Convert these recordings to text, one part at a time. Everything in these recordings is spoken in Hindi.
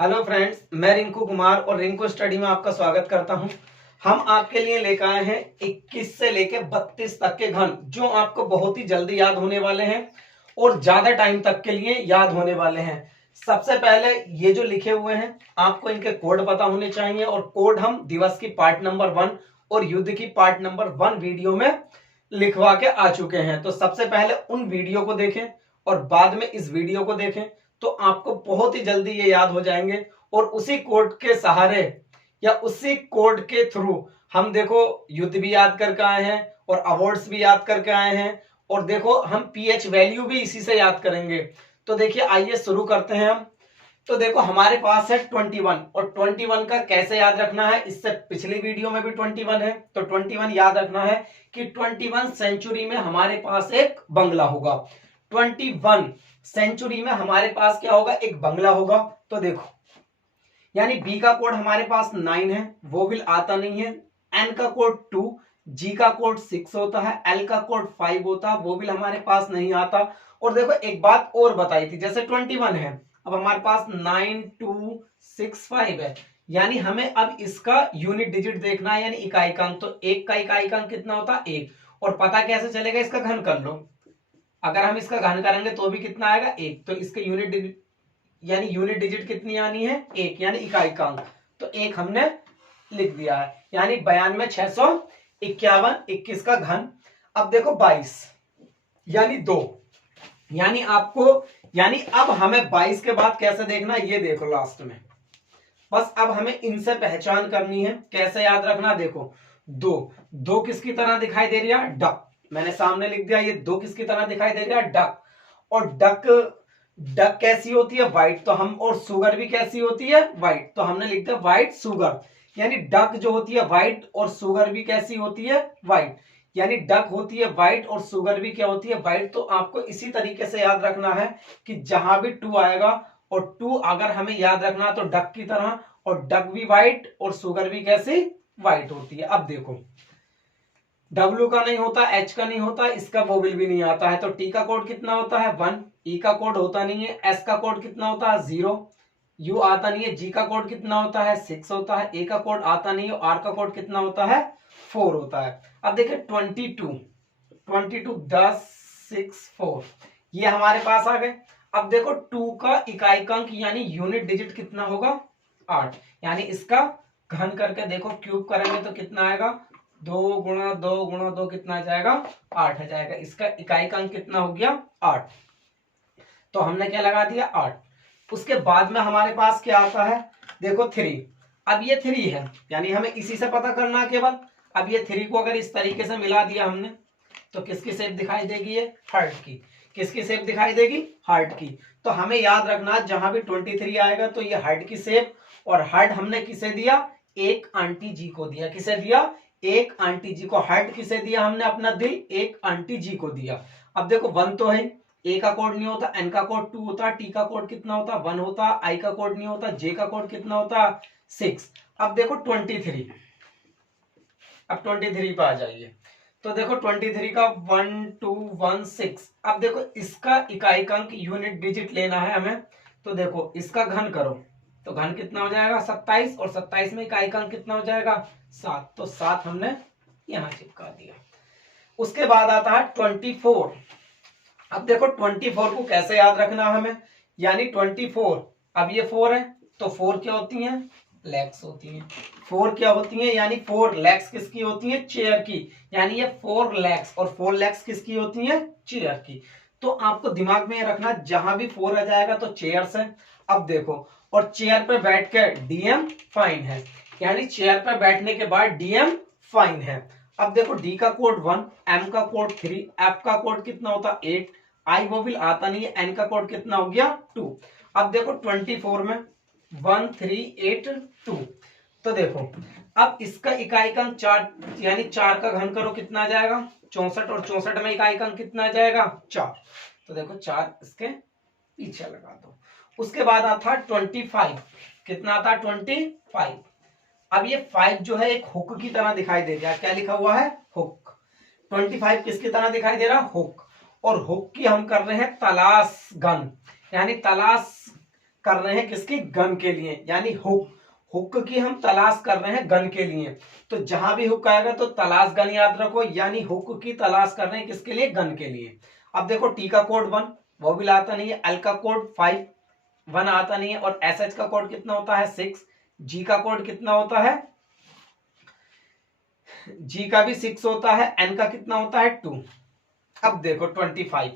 हेलो फ्रेंड्स, मैं रिंकू कुमार और रिंकू स्टडी में आपका स्वागत करता हूं। हम आपके लिए लेकर आए हैं 21 से लेके 32 तक के घन जो आपको बहुत ही जल्दी याद होने वाले हैं और ज्यादा टाइम तक के लिए याद होने वाले हैं। सबसे पहले ये जो लिखे हुए हैं आपको इनके कोड पता होने चाहिए और कोड हम दिवस की पार्ट नंबर 1 और युद्ध की पार्ट नंबर 1 वीडियो में लिखवा के आ चुके हैं। तो सबसे पहले उन वीडियो को देखें और बाद में इस वीडियो को देखें तो आपको बहुत ही जल्दी ये याद हो जाएंगे और उसी कोड के सहारे या उसी कोड के थ्रू हम देखो युद्ध भी याद करके आए हैं और अवार्ड्स भी याद करके आए हैं और देखो हम पीएच वैल्यू भी इसी से याद करेंगे। तो देखिए आइए शुरू करते हैं हम। तो देखो हमारे पास है 21 और 21 का कैसे याद रखना है, इससे पिछली वीडियो में भी 21 है तो 21 याद रखना है कि 21 सेंचुरी में हमारे पास एक बंगला होगा। 21 सेंचुरी में हमारे पास क्या होगा, एक बंगला होगा। तो देखो यानी बी का कोड हमारे पास 9 है, वो भी आता नहीं है। एन का कोड 2, जी का कोड 6 होता है, एल का कोड 5 होता है, वो भी हमारे पास नहीं आता। और देखो एक बात और बताई थी, जैसे 21 है, अब हमारे पास 9265 है, यानी हमें अब इसका यूनिट डिजिट देखना है यानी इकाई अंक। तो एक का इकाई अंक कितना होता है, 1। और पता कैसे चलेगा, इसका घन कर लो। अगर हम इसका घन करेंगे तो भी कितना आएगा, 1। तो इसके यूनिट डिजिट कितनी आनी है, 1, यानी इकाई का अंक। तो 1 हमने लिख दिया है, यानी 92,651, 21 का घन। अब देखो 22 यानी 2, यानी अब हमें 22 के बाद कैसे देखना, ये देखो लास्ट में। बस अब हमें इनसे पहचान करनी है, कैसे याद रखना। देखो 2 किसकी तरह दिखाई दे रही है, डक। मैंने सामने लिख दिया, ये 2 किसकी तरह दिखाई दे रहा है, डक। और डक कैसी होती है, व्हाइट। तो हम, और सुगर भी कैसी होती है, व्हाइट। तो हमने लिख दिया व्हाइट सुगर, यानी डक जो होती है व्हाइट और सुगर भी कैसी होती है, व्हाइट। यानी डक होती है व्हाइट और सुगर भी क्या होती है, व्हाइट। तो आपको इसी तरीके से याद रखना है कि जहां भी 2 आएगा, और 2 अगर हमें याद रखना तो डक की तरह, और डक भी व्हाइट और सुगर भी कैसी, व्हाइट होती है। अब देखो W का नहीं होता, H का नहीं होता, इसका वोवेल भी नहीं आता है। तो T का कोड कितना होता है, 1। E का कोड होता नहीं है। S का कोड कितना होता है, 0। U आता नहीं है। G का कोड कितना होता है, 6 होता है। A का कोड आता नहीं है। R का कोड कितना होता है, 4 होता है। अब देखिए 22 10 6 4 ये हमारे पास आ गए। अब देखो 2 का इकाई अंक यानी यूनिट डिजिट कितना होगा, 8। यानी इसका घन करके देखो, क्यूब करेंगे तो कितना आएगा, 2 गुणा 2 गुणा 2 कितना आ जाएगा, 8 आ जाएगा। इसका इकाई अंक कितना हो गया, 8। तो हमने क्या लगा दिया, 8। उसके बाद में हमारे पास क्या आता है, देखो 3। अब ये 3 है, यानी हमें इसी से पता करना केवल। अब ये 3 को अगर इस तरीके से मिला दिया हमने तो किसकी शेप दिखाई देगी, ये हार्ट की। किसकी शेप दिखाई देगी, हार्ट की। तो हमें याद रखना जहां भी 23 आएगा तो ये हार्ट की शेप। और हार्ट हमने किसे दिया, एक आंटी जी को दिया। किसे दिया, एक आंटी जी को। हार्ट किसे दिया हमने, अपना दिल एक आंटी जी को दिया। अब देखो 1 तो है, ए का कोड नहीं होता, एन का कोड 2 होता, टी का कोड कितना होता, 1 होता, आई का कोड नहीं होता, जे का कोड कितना होता, 6। अब देखो 23, अब 23 पे आ जाइए। तो देखो 23 का 1 2 1 6। अब देखो इसका इकाई अंक यूनिट डिजिट लेना है हमें। तो देखो इसका घन करो तो घन कितना हो जाएगा, 27। और 27 में इकाई अंक कितना हो जाएगा, 7। तो 7 हमने यहां चिपका दिया। उसके बाद आता है 24। अब देखो 24 को कैसे याद रखना हमें, यानी 24, अब ये 4 है तो 4 क्या होती है, लेग्स होती हैं। 4 क्या होती है, यानी 4 लेग्स किसकी होती है, चेयर की। यानी ये 4 लेग्स, और 4 लेग्स किसकी होती है, चेयर की। तो आपको दिमाग में रखना, जहां भी 4 आ जाएगा तो चेयर्स है। अब देखो, और चेयर पे बैठ के डीएम फाइन है, यानी चेयर पे बैठने के बाद डीएम फाइन है। अब देखो डी का कोड 1, एम का कोड 3, एफ का कोड कितना होता 8, आई वो भी आता नहीं है, एन का कोड कितना हो गया 2। अब देखो 24 में 1 3 8 2। तो देखो अब इसका इकाई अंक 4, यानी 4 का घन करो कितना आ जाएगा, 64। और 64 में इकाई अंक कितना आ जाएगा, 4। तो देखो 4 इसके पीछे लगा दो। उसके बाद आता 25, कितना आता 25। अब ये 5 जो है एक हुक की तरह दिखाई दे रहा है, क्या लिखा हुआ है, हुक। 25 किसकी तरह दिखाई दे रहा, हुक। और हुक की हम कर रहे हैं तलाश गन, यानी तलाश कर रहे हैं किसकी, गन के लिए, यानी हुक, हुक की हम तलाश कर रहे हैं गन के लिए। तो जहां भी हुक आएगा तो तलाश गन याद रखो, यानी हुक की तलाश कर रहे हैं किसके लिए, गन के लिए। अब देखो टी का कोड 1 वो भी आता नहीं है, एल का कोड 5 1 आता नहीं है, और एस एच का कोड कितना होता है 6, जी का कोड कितना होता है, जी का भी 6 होता है, एन का कितना होता है 2। अब देखो 25,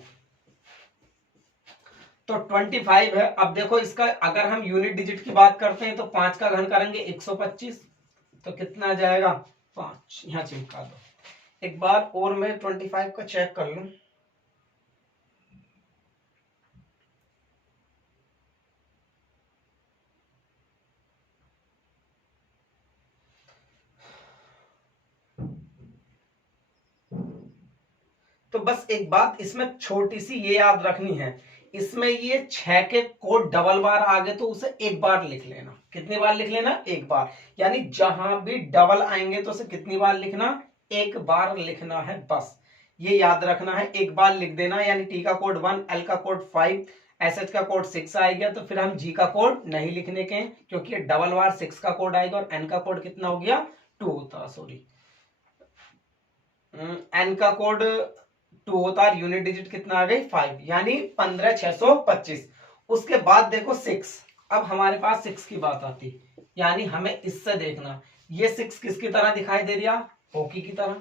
तो 25 है। अब देखो इसका अगर हम यूनिट डिजिट की बात करते हैं तो 5 का घन करेंगे 125, तो कितना आ जाएगा 5, यहां चिपका दो। एक बार और मैं 25 का चेक कर लूं। तो बस एक बात इसमें छोटी सी ये याद रखनी है, इसमें ये 6 के कोड डबल बार आ गए तो उसे एक बार लिख लेना। कितनी बार लिख लेना, एक बार, यानी जहां भी डबल आएंगे तो उसे कितनी बार लिखना, एक बार लिखना है, बस ये याद रखना है, एक बार लिख देना। यानी टी का कोड 1, एल का कोड 5, एस एच का कोड 6 आ गया, तो फिर हम जी का कोड नहीं लिखने के, क्योंकि डबल बार 6 का कोड आएगा, और एन का कोड कितना हो गया 2 होता, सॉरी एन का कोड 2 होता है, यूनिट डिजिट कितना आ गई 5, यानी 15625। उसके बाद देखो 6, अब हमारे पास 6 की बात आती, यानी हमें इससे देखना ये 6 किसकी तरह दिखाई दे रहा, हॉकी की तरह,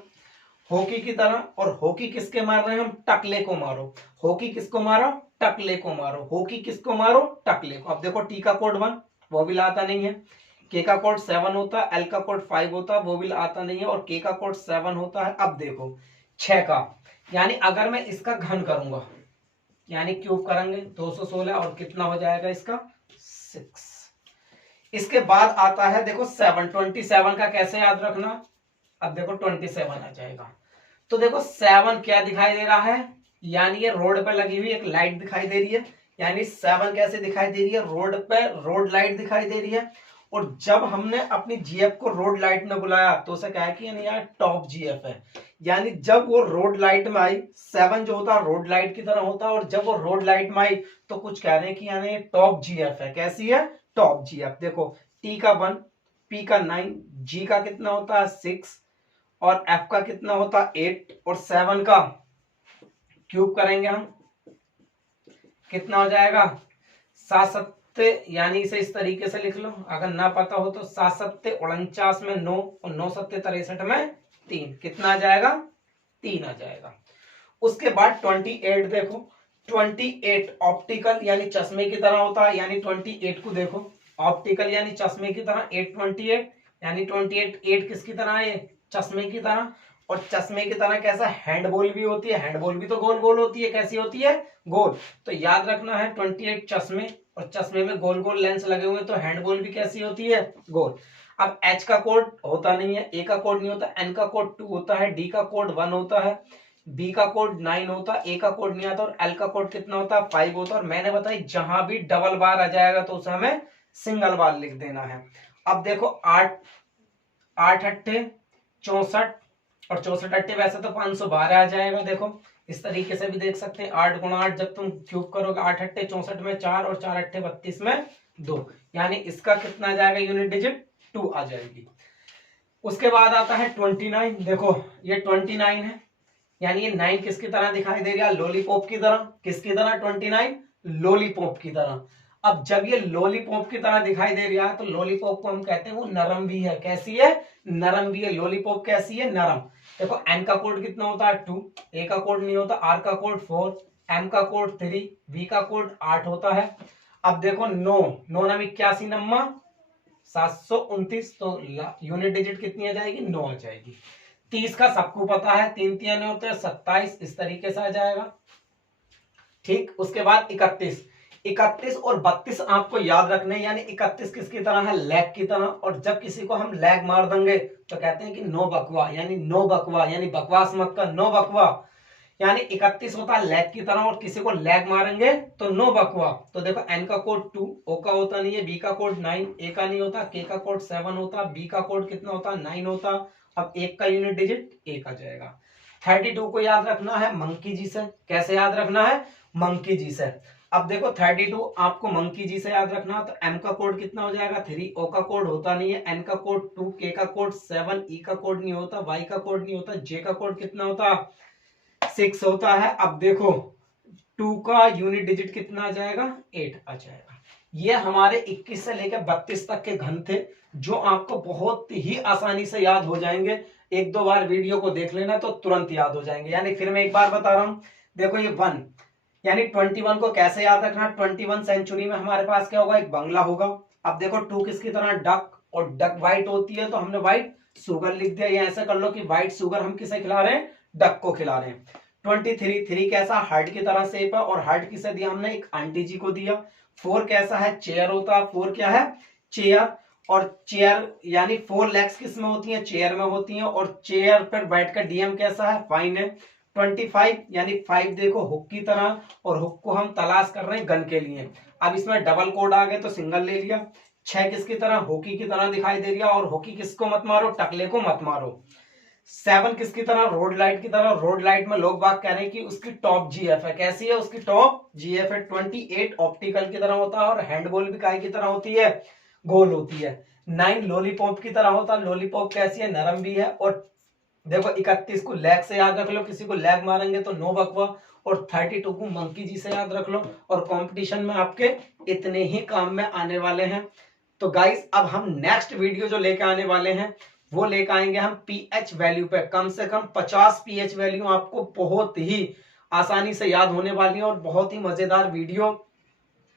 हॉकी की तरह। और हॉकी किसके मार रहे हैं हम, टकले को मारो, हॉकी किसको मारो, टकले को मारो, हॉकी किसको मारो, टकले को। अब देखो टी का कोड 1 वो भी लाता नहीं है, के का कोड 7 होता है, एल का कोड 5 होता है, वो भी आता नहीं है, और के का कोड 7 होता है। अब देखो 6 का, यानी अगर मैं इसका घन करूंगा, यानी क्यूब करेंगे 216, और कितना हो जाएगा इसका 6। इसके बाद आता है देखो 7, 27 का कैसे याद रखना, अब देखो 27 आ जाएगा। तो देखो 7 क्या दिखाई दे रहा है, यानी ये रोड पर लगी हुई एक लाइट दिखाई दे रही है, यानी 7 कैसे दिखाई दे रही है, रोड पे रोड लाइट दिखाई दे रही है। और जब हमने अपनी जीएफ को रोड लाइट में बुलाया तो उसे कहा कि यानी यार टॉप जीएफ है, यानी जब वो रोड लाइट में आई 7 जो होता है रोड लाइट की तरह होता है, और जब वो रोड लाइट में आई तो कुछ कह रहे हैं कि यानी टॉप जीएफ है। कैसी है, टॉप जीएफ। देखो टी का 1, पी का 9, जी का कितना होता है 6, और एफ का कितना होता है 8, और 7 का क्यूब करेंगे हम, कितना हो जाएगा 7 सत्ते, यानी इसे इस तरीके से लिख लो, अगर ना पता हो तो 7 सत्ते 49 में 9, और 9 सत्ते 63 में 3, कितना आ जाएगा 3 आ जाएगा। उसके बाद 28 देखो, 28 ऑप्टिकल यानी चश्मे की तरह होता है, यानी 28 को देखो ऑप्टिकल यानी चश्मे की तरह, 828 यानी 28 8 किसकी तरह है, चश्मे की तरह। और चश्मे की तरह कैसा, हैंडबॉल भी होती है, हैंडबॉल भी तो गोल गोल होती है, कैसी होती है, गोल। तो याद रखना है 28 चश्मे, और चश्मे में गोल गोल लेंस लगे हुए, तो हैंडबॉल भी कैसी होती है, गोल। अब एच का कोड होता नहीं है, ए का कोड नहीं होता, एन का कोड 2 होता है, डी का कोड 1 होता है, बी का कोड 9 होता है, ए का कोड नहीं आता, और एल का कोड कितना होता है 5 होता है। और मैंने बताई जहां भी डबल बार आ जाएगा तो उसे हमें सिंगल बार लिख देना है। अब देखो 8 8 अट्ठे 64, और 64 अट्ठे वैसे तो 512 आ जाएगा। देखो इस तरीके से भी देख सकते हैं, 8 गुणा 8 जब तुम क्यूब करोगे, 8 अट्ठे 64 में 4, और 4 अट्ठे 32 में 2, यानी इसका कितना आ जाएगा यूनिट डिजिट 2 आ जाएगी। उसके बाद आता है 29, देखो ये 29 है, यानी ये 9 किसकी तरह दिखाई दे रहा है, लॉलीपॉप की तरह, किसकी तरह 29 लॉलीपॉप की तरह। अब जब ये लॉलीपॉप की तरह दिखाई दे रहा है तो लॉलीपॉप को हम कहते हैं वो नरम भी है, कैसी है, नरम भी है। लॉलीपॉप कैसी है, नरम। देखो एन का कोड कितना होता है 2, ए का कोड नहीं होता, आर का कोड 4, एम का कोड 3, वी का कोड 8 होता है। अब देखो 9 9 नाम 81 नम्मा 729, तो यूनिट डिजिट कितनी आ जाएगी 9 आ जाएगी। 30 का सबको पता है, 3 3 होते हैं 27, इस तरीके से आ जाएगा। ठीक, उसके बाद 31 31 और 32 आपको याद रखने, यानी 31 किसकी तरह है, लैग की तरह। और जब किसी को हम लैग मार देंगे तो कहते हैं कि नो बकवा, यानी नो बकवा, यानी बकवास मत कर, नो बकवा। यानी 31 होता है लैग की तरह, और किसी को लैग मारेंगे तो नो बकवा। तो देखो एन का कोड 2, ओ का होता नहीं है, बी का कोड 9, ए का नहीं होता, के का कोड 7 होता, बी का कोड कितना होता 9 होता। अब एक का यूनिट डिजिट 1 आ जाएगा। 32 को याद रखना है मंकी जी से, कैसे याद रखना है, मंकी जी से। अब देखो 32 आपको मंकी जी से याद रखना, तो m का कोड कितना हो जाएगा 3, o का कोड होता नहीं है, n का कोड 2, k का कोड 7, e का कोड नहीं होता, y का कोड नहीं होता, j का कोड कितना होता 6 होता है। अब देखो 2 का यूनिट डिजिट कितना आ जाएगा 8 आ जाएगा। ये हमारे 21 से लेकर 32 तक के घन थे, जो आपको बहुत ही आसानी से याद हो जाएंगे। एक दो बार वीडियो को देख लेना तो तुरंत याद हो जाएंगे। यानी फिर मैं एक बार बता रहा हूं, देखो ये 1 यानी 21 को कैसे याद रखना, 21 सेंचुरी में हमारे पास क्या होगा, एक बंगला होगा। अब देखो 2 किसकी तरह डक, और डक व्हाइट होती है तो हमने व्हाइट सुगर लिख दिया, या ऐसा कर लो कि व्हाइट सुगर हम किसे खिला रहे हैं, डक को खिला रहे हैं। 23 3 कैसा हार्ट की तरह शेप है, और हार्ट किसे दिया हमने, एक आंटी जी को दिया। 4 कैसा है, चेयर होता है, 4 क्या है चेयर, और चेयर यानी 4 लेग्स किस में होती हैं, चेयर में होती हैं, और चेयर पर बैठ कर डीएम कैसा है, फाइन है। 25 यानी 5 देखो हुक की तरह, और हुक को हम तलाश कर रहे हैं गन के लिए। अब इसमें डबल कोड आ गए तो सिंगल ले लिया। 6 किसकी तरह, हॉकी की तरह दिखाई दे रहा, और हॉकी किसको मत मारो, टकले को मत मारो। 7 किसकी तरह, रोड लाइट की तरह। रोड लाइट में लोग बात कह रहे हैं कि उसकी टॉप जीएफ है, कैसी है उसकी टॉप जीएफ है। 28 ऑप्टिकल की तरह होता है, और हैंडबॉल भी काय की तरह होती है, गोल होती है। 9 लॉलीपॉप की तरह होता है, लॉलीपॉप कैसी है, नरम भी है। और देखो 31 को लेग से याद रख लो, किसी को लेग मारेंगे तो नो बकवा। और 32 को मंकी जी से याद रख लो, और कंपटीशन में आपके इतने ही काम में आने वाले हैं। तो गाइस अब हम नेक्स्ट वीडियो जो लेके आने वाले हैं वो लेकर आएंगे हम पीएच वैल्यू पे। कम से कम 50 पीएच वैल्यू आपको बहुत ही आसानी से याद होने वाली है, और बहुत ही मजेदार वीडियो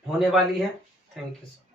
होने वाली है। Thank you.